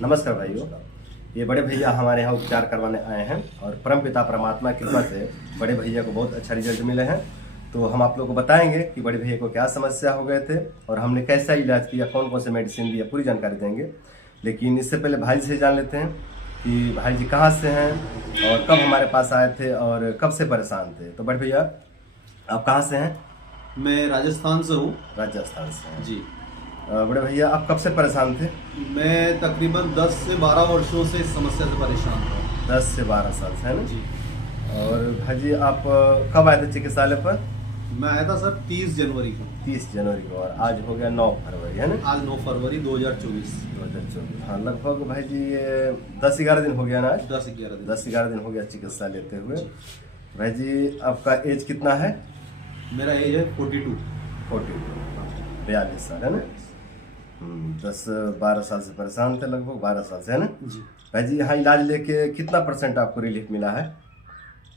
नमस्कार भाइयों। ये बड़े भैया हमारे यहाँ उपचार करवाने आए हैं और परम पिता परमात्मा की कृपा से बड़े भैया को बहुत अच्छा रिजल्ट मिले हैं। तो हम आप लोगों को बताएंगे कि बड़े भैया को क्या समस्या हो गए थे और हमने कैसा इलाज किया, कौन कौन से मेडिसिन दिया, पूरी जानकारी देंगे। लेकिन इससे पहले भाई से जान लेते हैं कि भाई जी कहाँ से हैं और कब हमारे पास आए थे और कब से परेशान थे। तो बड़े भैया आप कहाँ से हैं? मैं राजस्थान से हूँ। राजस्थान से हैं जी। बड़े भैया आप कब से परेशान थे? मैं तकरीबन 10 से 12 वर्षों से इस समस्या से परेशान था। 10 से 12 साल से है ना जी। और भाई आप कब आए थे चिकित्सालय पर? मैं आया था सर 30 जनवरी को। 30 जनवरी को और आज हो गया 9 फरवरी है ना? आज 9 फरवरी 2024। 2024। हाँ लगभग भाई जी ये 10-11 दिन हो गया ना आज? 10-11 दिन हो गया चिकित्सा लेते हुए। भाई जी आपका एज कितना है? मेरा एज है 42। 42 साल है ना? 10-12 साल से परेशान थे, लगभग 12 साल से है ना जी। भाई जी यहाँ इलाज लेके कितना % आपको रिलीफ मिला है?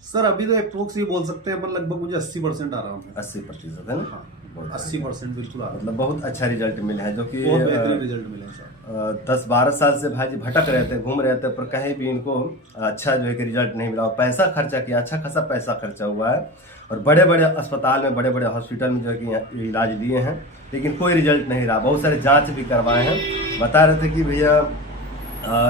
सर अभी तो अप्रोक्स ये बोल सकते हैं पर लगभग मुझे 80% आराम है। 80% है ना? हाँ 80% बिल्कुल आराम। मतलब बहुत अच्छा रिजल्ट मिला है जो कि बहुत बेहतरीन रिजल्ट मिला है सर। 10-12 साल से भाई जी भटक रहे थे, घूम रहे थे, पर कहीं भी इनको अच्छा जो है कि रिजल्ट नहीं मिला और पैसा खर्चा किया, अच्छा खासा पैसा खर्चा हुआ है और बड़े बड़े अस्पताल में, बड़े बड़े हॉस्पिटल में जो है कि इलाज लिए हैं लेकिन कोई रिजल्ट नहीं रहा। बहुत सारे जांच भी करवाए हैं, बता रहे थे कि भैया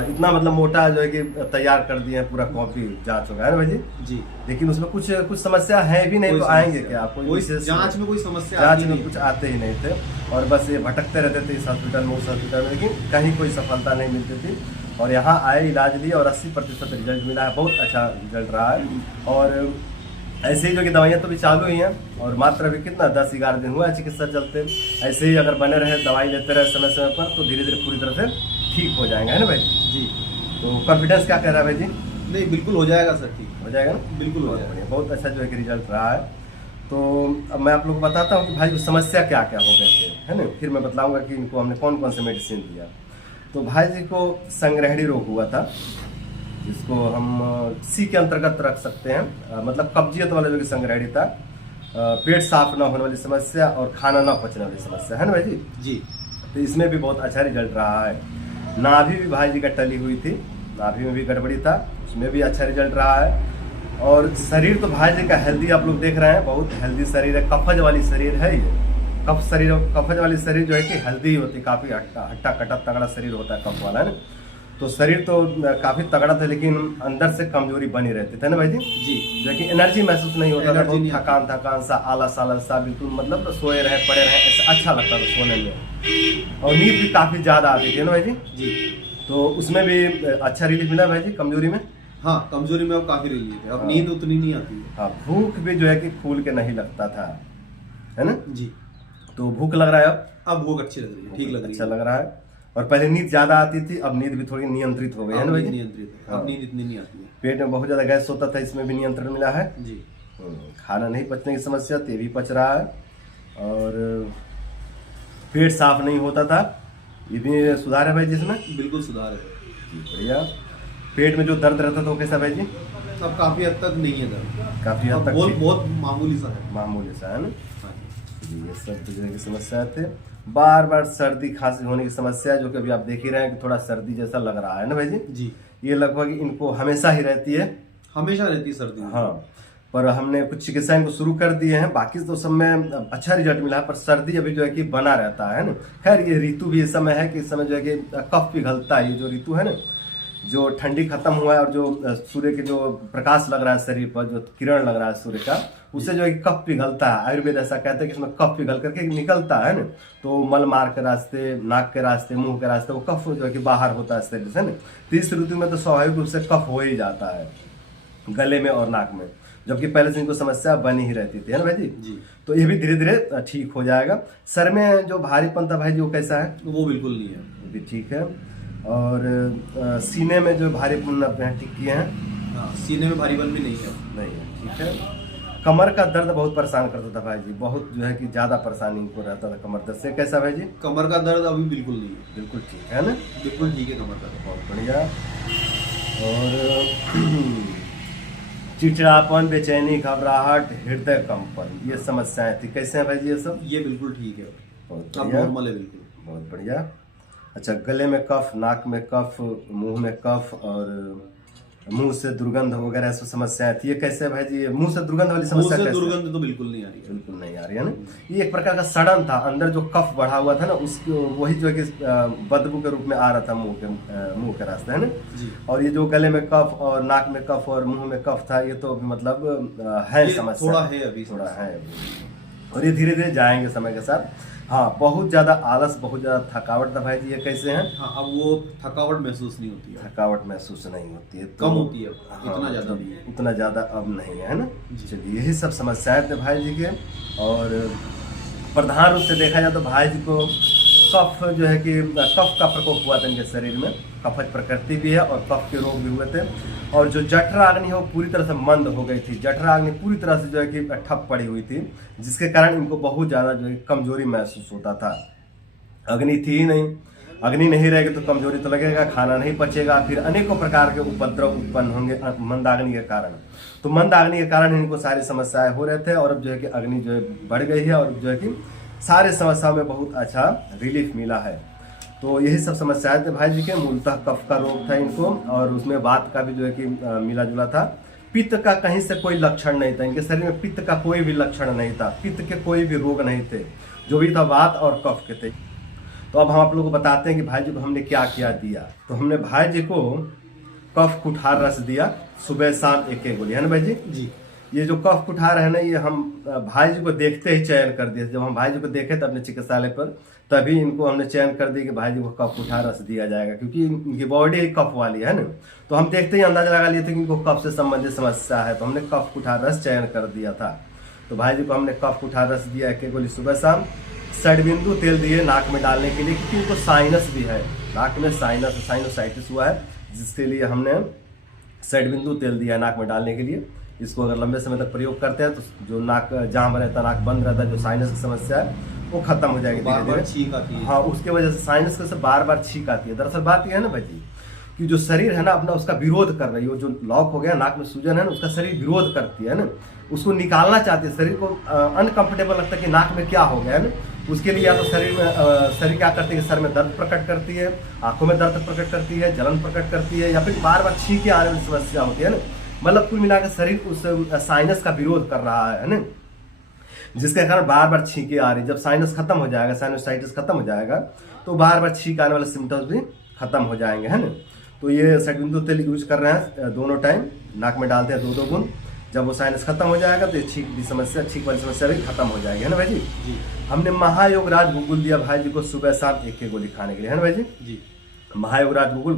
इतना मतलब मोटा जो है कि तैयार कर दिए हैं, पूरा कॉपी जांच होगा है ना भाई जी? जी। लेकिन उसमें कुछ समस्या है भी नहीं। तो आएंगे क्या आपको? कोई जांच में कोई समस्या जांच में कुछ आते ही नहीं थे और बस ये भटकते रहते थे इस हॉस्पिटल में उस हॉस्पिटल में, लेकिन कहीं कोई सफलता नहीं मिलती थी और यहाँ आए, इलाज लिए और 80% रिजल्ट मिला है। बहुत अच्छा रिजल्ट रहा है और ऐसे ही जो कि दवाइयाँ तो भी चालू ही हैं और मात्र अभी कितना 10-11 दिन हुआ है चिकित्सा चलते। ऐसे ही अगर बने रहे, दवाई लेते रहे समय समय पर, तो धीरे धीरे पूरी तरह से ठीक हो जाएंगे है ना भाई जी? तो कॉन्फिडेंस क्या कह रहा है भाई जी? नहीं बिल्कुल हो जाएगा सर, ठीक हो जाएगा ना? बिल्कुल हो जाएगा। बहुत अच्छा जो है कि रिजल्ट रहा है। तो अब मैं आप लोग को बताता हूँ कि भाई समस्या क्या क्या हो गए थे है ना, फिर मैं बताऊँगा कि इनको हमने कौन कौन से मेडिसिन दिया। तो भाई जी को संग्रहणी रोग हुआ था, जिसको हम सी के अंतर्गत रख सकते हैं। मतलब कब्जियत वाला जो कि संग्रहणी था, पेट साफ न होने वाली समस्या और खाना न पचने वाली समस्या है ना भाई जी? जी। तो इसमें भी बहुत अच्छा रिजल्ट रहा है। नाभि भी भाई जी का टली हुई थी, नाभि में भी गड़बड़ी था, उसमें भी अच्छा रिजल्ट रहा है। और शरीर तो भाई जी का हेल्दी आप लोग देख रहे हैं, बहुत हेल्दी शरीर है, कफज वाली शरीर है ये। कफज वाली शरीर जो है कि हेल्दी होती है, काफ़ी हट्टा कट्टा तगड़ा शरीर होता है कफ वाला है ना। तो शरीर तो काफ़ी तगड़ा था लेकिन अंदर से कमजोरी बनी रहती थी ना भाई जी? जी। जो कि एनर्जी महसूस नहीं होता था, बहुत थकान सा, आलस सा, बिल्कुल मतलब सोए रहे पड़े रहे, ऐसा अच्छा लगता था सोने में। और नींद भी काफ़ी ज़्यादा आती थी ना भाई जी? जी। तो उसमें भी अच्छा रिलीफ मिला भाई जी कमजोरी में? हाँ कमजोरी में अब काफी रिलीफ है, अब नींद उतनी नहीं आती है। हाँ भूख भी जो है कि फूल के नहीं लगता था है ना जी। तो भूख लग रहा है अब भूख अच्छी लग रही है, ठीक लग रही है, अच्छा लग रहा है। और पहले नींद ज्यादा आती थी, अब नींद भी थोड़ी नियंत्रित हो गई है ना भाई? नियंत्रित है, अब नींद इतनी नहीं आती है। पेट में बहुत ज्यादा गैस होता था, इसमें भी नियंत्रण मिला है जी। खाना नहीं पचने की समस्या ये भी पच रहा है और पेट साफ नहीं होता था, ये भी सुधार है भाई जी इसमें? बिल्कुल सुधार है। बढ़िया। पेट में जो दर्द रहता था वो कैसा भाई जी? अब काफी हद तक नहीं है दर्द, काफी हद तक बहुत मामूली सा है। मामूली सा है ना? हाँ जी। ये सब जो है की समस्या थे। बार बार सर्दी खांसी होने की समस्या, जो कि अभी आप देख ही रहे हैं कि थोड़ा सर्दी जैसा लग रहा है ना भाई जी? जी। ये लगभग इनको हमेशा ही रहती है, हमेशा रहती है सर्दी में। हाँ। पर हमने कुछ चिकित्सा इनको शुरू कर दिए हैं, बाकी तो सब में अच्छा रिजल्ट मिला है, पर सर्दी अभी जो है कि बना रहता है ना। खैर ये ऋतु भी इस समय है कि इस समय जो है कि कफ पिघलता है, ये जो ऋतु है ना, जो ठंडी खत्म हुआ है और जो सूर्य के जो प्रकाश लग रहा है शरीर पर, जो किरण लग रहा है सूर्य का, उससे जो है कि कफ पिघलता है। आयुर्वेद ऐसा कहते हैं कि इसमें कफ पिघल करके निकलता है ना, तो मल मार के रास्ते, नाक के रास्ते, मुंह के रास्ते वो कफ जो है कि बाहर होता है शरीर से ना। तो इस ऋतु में तो स्वाभाविक रूप से कफ हो ही जाता है गले में और नाक में, जबकि पहले से इनको समस्या बनी ही रहती थी है ना भाई जी? तो ये भी धीरे धीरे ठीक हो जाएगा। सर में जो भारीपन था भाई जी वो कैसा है? वो बिल्कुल नहीं है, वो भी ठीक है। और सीने में जो भारीपन अपने ठीक किए हैं? हाँ सीने में भारीपन भी नहीं है। नहीं है, ठीक है। कमर का दर्द बहुत परेशान करता था भाई जी, बहुत जो है कि ज्यादा परेशानी इनको रहता था कमर दर्द से, कैसा भाई जी? कमर का दर्द अभी बिल्कुल नहीं है, बिल्कुल ठीक है ना? बिल्कुल ठीक है कमर का दर्द। बहुत बढ़िया। और चिड़चिड़ापन, बेचैनी, घबराहट, हृदय कंपन, ये समस्याएं थी, कैसे हैं भाई जी ये सब? ये बिल्कुल ठीक है, बहुत अब बढ़िया, नॉर्मल है बिल्कुल। बहुत बढ़िया। अच्छा, गले में कफ, नाक में कफ, मुंह में कफ और मुंह से दुर्गंध वगैरह ऐसी समस्याएं थी, ये कैसे है भाई जी? ये मुंह से दुर्गंध वाली मुंह समस्या से कैसे? दुर्गंध तो बिल्कुल नहीं आ रही है। बिल्कुल नहीं आ रही है ना। ये एक प्रकार का सड़न था, अंदर जो कफ बढ़ा हुआ था ना, उसको वही जो है कि बदबू के रूप में आ रहा था मुंह के रास्ते, है ना जी। और ये जो गले में कफ और नाक में कफ और मुंह में कफ था, ये तो मतलब है ये समस्या, थोड़ा है अभी थोड़ा है और ये धीरे धीरे जाएंगे समय के साथ। हाँ, बहुत ज्यादा आलस, बहुत ज्यादा थकावट था भाई जी, ये कैसे हैं? हाँ, अब वो थकावट महसूस नहीं होती है, थकावट महसूस नहीं होती है, कम होती है, हाँ, इतना ज्यादा नहीं है। उतना ज्यादा अब नहीं है ना। जी। चलिए, यही सब समस्याएं थे भाई जी के। और प्रधान रूप से देखा जाए तो भाई जी को कफ जो है कि कफ का प्रकोप हुआ था इनके शरीर में, कफज प्रकृति भी है और कफ के रोग भी हुए थे। और जो जठराग्नि है वो पूरी तरह से मंद हो गई थी, जठराग्नि पूरी तरह से जो है कि ठप पड़ी हुई थी, जिसके कारण इनको बहुत ज्यादा जो है कमजोरी महसूस होता था। अग्नि थी ही नहीं, अग्नि नहीं रहेगी तो कमजोरी तो लगेगा, खाना नहीं पचेगा, फिर अनेकों प्रकार के उपद्रव उत्पन्न होंगे मंदाग्नि के कारण। तो मंदाग्नि के कारण इनको सारी समस्याएं हो रहे थे और अब जो है कि अग्नि जो है बढ़ गई है और जो है कि सारे समस्याओं में बहुत अच्छा रिलीफ मिला है। तो यही सब समस्याएं थे भाई जी के। मूलतः कफ का रोग था इनको और उसमें वात का भी जो है कि मिला जुला था। पित्त का कहीं से कोई लक्षण नहीं था, इनके शरीर में पित्त का कोई भी लक्षण नहीं था, पित्त के कोई भी रोग नहीं थे, जो भी था वात और कफ के थे। तो अब हम आप लोगों को बताते हैं कि भाई जी को हमने क्या क्या दिया। तो हमने भाई जी को कफ कुठार रस दिया, सुबह शाम एक गोली, है ना भाई जी? जी। ये जो कफ कुठार है ना, ये हम भाई जी को देखते ही चयन कर दिए। जब हम भाई जी को देखे थे अपने चिकित्सालय पर, तभी इनको हमने चयन कर दिया कि भाई जी को कफ कुठार रस दिया जाएगा, क्योंकि इनकी बॉडी कफ वाली है ना। तो हम देखते ही अंदाजा लगा लिए थे कि इनको कफ से संबंधित समस्या है, तो हमने कफ कुठार रस चयन कर दिया था। तो भाई जी को हमने कफ कुठार रस दिया एक गोली सुबह शाम। षडबिंदु तेल दिए नाक में डालने के लिए, क्योंकि इनको साइनस भी है, नाक में साइनोसाइटिस हुआ है, जिसके लिए हमने षडबिंदु तेल दिया नाक में डालने के लिए। इसको अगर लंबे समय तक प्रयोग करते हैं तो जो नाक जाम रहता है, नाक बंद रहता है, जो साइनस की समस्या है वो खत्म हो जाएगी बार धीरे बार धीरे। छींक आती है। हाँ, उसके वजह से साइनस से बार बार छींक आती है। दरअसल बात यह है ना भाई जी कि जो शरीर है ना अपना, उसका विरोध कर रही है, जो लॉक हो गया नाक में सूजन है ना, उसका शरीर विरोध करती है ना, उसको निकालना चाहती है। शरीर को अनकंफर्टेबल लगता है कि नाक में क्या हो गया है ना। उसके लिए या तो शरीर क्या करती है, सर में दर्द प्रकट करती है, आंखों में दर्द प्रकट करती है, जलन प्रकट करती है, या फिर बार बार छींके आने वाली समस्या होती है ना। मतलब कुल मिलाकर शरीर उस साइनस का विरोध कर रहा है ना, जिसके कारण बार बार छींके आ रही। जब साइनस खत्म हो जाएगा, साइनोसाइटिस खत्म हो जाएगा, तो बार बार छींक आने वाले सिम्टम्स भी खत्म हो जाएंगे, है ना। तो ये षडबिंदु तेल यूज कर रहे हैं दोनों टाइम, नाक में डालते हैं 2-2 बूंद। जब वो साइनस खत्म हो जाएगा तो ये छींक वाली समस्या भी खत्म हो जाएगी, है ना भाई जी? जी। हमने महायोग राज गुगुल दिया भाई जी को सुबह शाम एक गोली खाने के लिए, है ना भाई जी? जी। महायोगराज गुगुल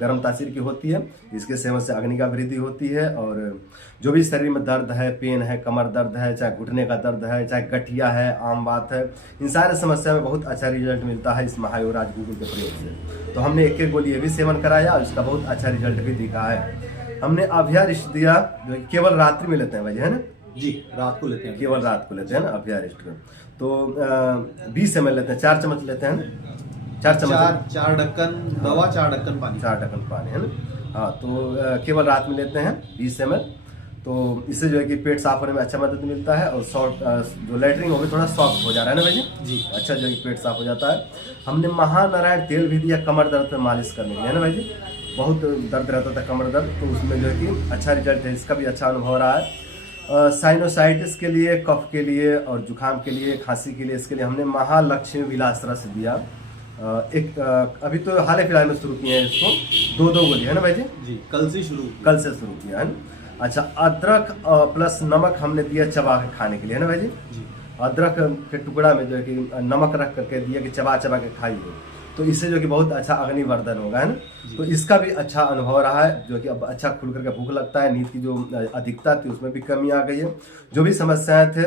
गर्म तासीर की होती है, इसके सेवन से अग्नि का वृद्धि होती है। और जो भी शरीर में दर्द है, पेन है, कमर दर्द है, चाहे घुटने का दर्द है, चाहे गठिया है, आम बात है, इन सारे समस्या में बहुत अच्छा रिजल्ट मिलता है इस महायोगराज गुगुल के प्रयोग से। तो हमने एक गोली ये भी सेवन कराया और इसका बहुत अच्छा रिजल्ट भी दिखा है। हमने अभ्यारिष्ट दिया, जो केवल रात्रि में लेते हैं भाई, है ना जी? रात को लेते हैं, केवल रात को लेते हैं ना अभ्यारिष्ट को। तो 20 ml लेते हैं, 4 चम्मच लेते हैं ना, 4 चम्मच, 4 ढक्कन दवा, 4 ढक्कन पानी, 4 ढक्कन पानी, है ना। हाँ, तो केवल रात में लेते हैं 20 ml। तो इससे जो है कि पेट साफ होने में अच्छा मदद मिलता है और जो लेटरिन वो भी थोड़ा सॉफ्ट हो जा रहा है ना भाई जी? अच्छा जो है कि पेट साफ हो जाता है। हमने महानारायण तेल भी दिया कमर दर्द पे मालिश करने के लिए, है ना भाई जी? बहुत दर्द रहता था कमर दर्द, तो उसमें जो है कि अच्छा रिजल्ट है, इसका भी अच्छा अनुभव हो रहा है। साइनोसाइटिस के लिए, कफ के लिए और जुकाम के लिए, खांसी के लिए, इसके लिए हमने महालक्ष्मी विलास रस दिया। अभी तो हाल फिलहाल में शुरू किए हैं इसको, 2-2 गोली, है ना भाई जी? जी, कल से शुरू किया है ना। अच्छा, अदरक प्लस नमक हमने दिया चबा के खाने के लिए, है ना भाई जी? जी। अदरक के टुकड़ा में जो है कि नमक रख करके दिया कि चबा चबा के खाइए, तो इससे जो कि बहुत अच्छा अग्निवर्धन होगा, है ना। तो इसका भी अच्छा अनुभव रहा है, जो कि अब अच्छा खुल करके भूख लगता है, नींद की जो अधिकता थी उसमें भी कमी आ गई है, जो भी समस्याएं थे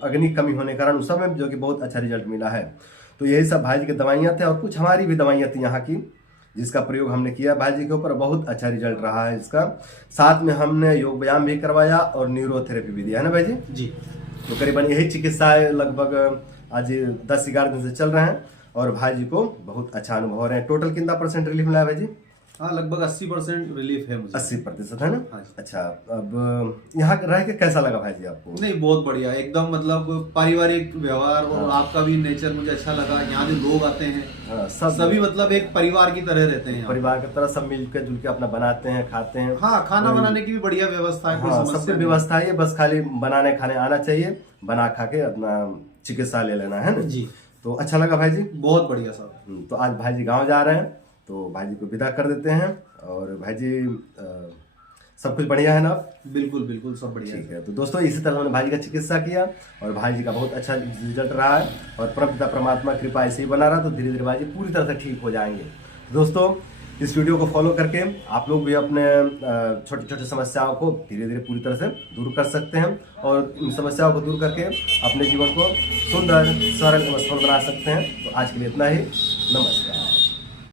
अग्नि कमी होने के कारण उस सब में जो कि बहुत अच्छा रिजल्ट मिला है। तो यही सब भाई जी की दवाइयाँ थे और कुछ हमारी भी दवाइयाँ थी यहाँ की, जिसका प्रयोग हमने किया भाई जी के ऊपर, बहुत अच्छा रिजल्ट रहा है इसका। साथ में हमने योग व्यायाम भी करवाया और न्यूरोथेरेपी भी दिया, है ना भाई जी? जी। तो करीबन यही चिकित्साएं लगभग आज 10-11 दिन से चल रहे हैं और भाई जी को बहुत अच्छा अनुभव हो रहे हैं। टोटल कितना % रिलीफ मिला है भाई जी? हाँ, लगभग 80% रिलीफ है मुझे। 80% है ना? हाँ जी। अच्छा, अब यहाँ रह के कैसा लगा भाई जी आपको? नहीं, बहुत बढ़िया, एकदम मतलब पारिवारिक व्यवहार, और हाँ। आपका भी नेचर मुझे अच्छा लगा। यहाँ जो लोग आते हैं हाँ, सभी मतलब एक परिवार की तरह रहते हैं यहाँ। परिवार की तरह सब मिलकर जुल के अपना बनाते हैं, खाते हैं। हाँ, खाना वही- बनाने की भी बढ़िया व्यवस्था है, कोई हाँ, समस्या सबकी नहीं। व्यवस्था है, बस खाली बनाने खाने आना चाहिए, बना खा के अपना चिकित्सा ले लेना है ना जी। तो अच्छा लगा भाई जी। बहुत बढ़िया साहब। तो आज भाई जी गाँव जा रहे हैं, तो भाई जी को विदा कर देते हैं। और भाई जी सब कुछ बढ़िया है ना? बिल्कुल बिल्कुल, सब बढ़िया ठीक है। है, तो दोस्तों इसी तरह हमने भाई जी का चिकित्सा किया और भाई जी का बहुत अच्छा रिजल्ट रहा है। और परमपिता परमात्मा कृपा ऐसे ही बना रहा तो धीरे धीरे भाई जी पूरी तरह से ठीक हो जाएंगे। दोस्तों इस वीडियो को फॉलो करके आप लोग भी अपने छोटी छोटी समस्याओं को धीरे धीरे पूरी तरह से दूर कर सकते हैं और इन समस्याओं को दूर करके अपने जीवन को सुंदर, सरल एवं सफल बना सकते हैं। तो आज के लिए इतना ही, नमस्कार।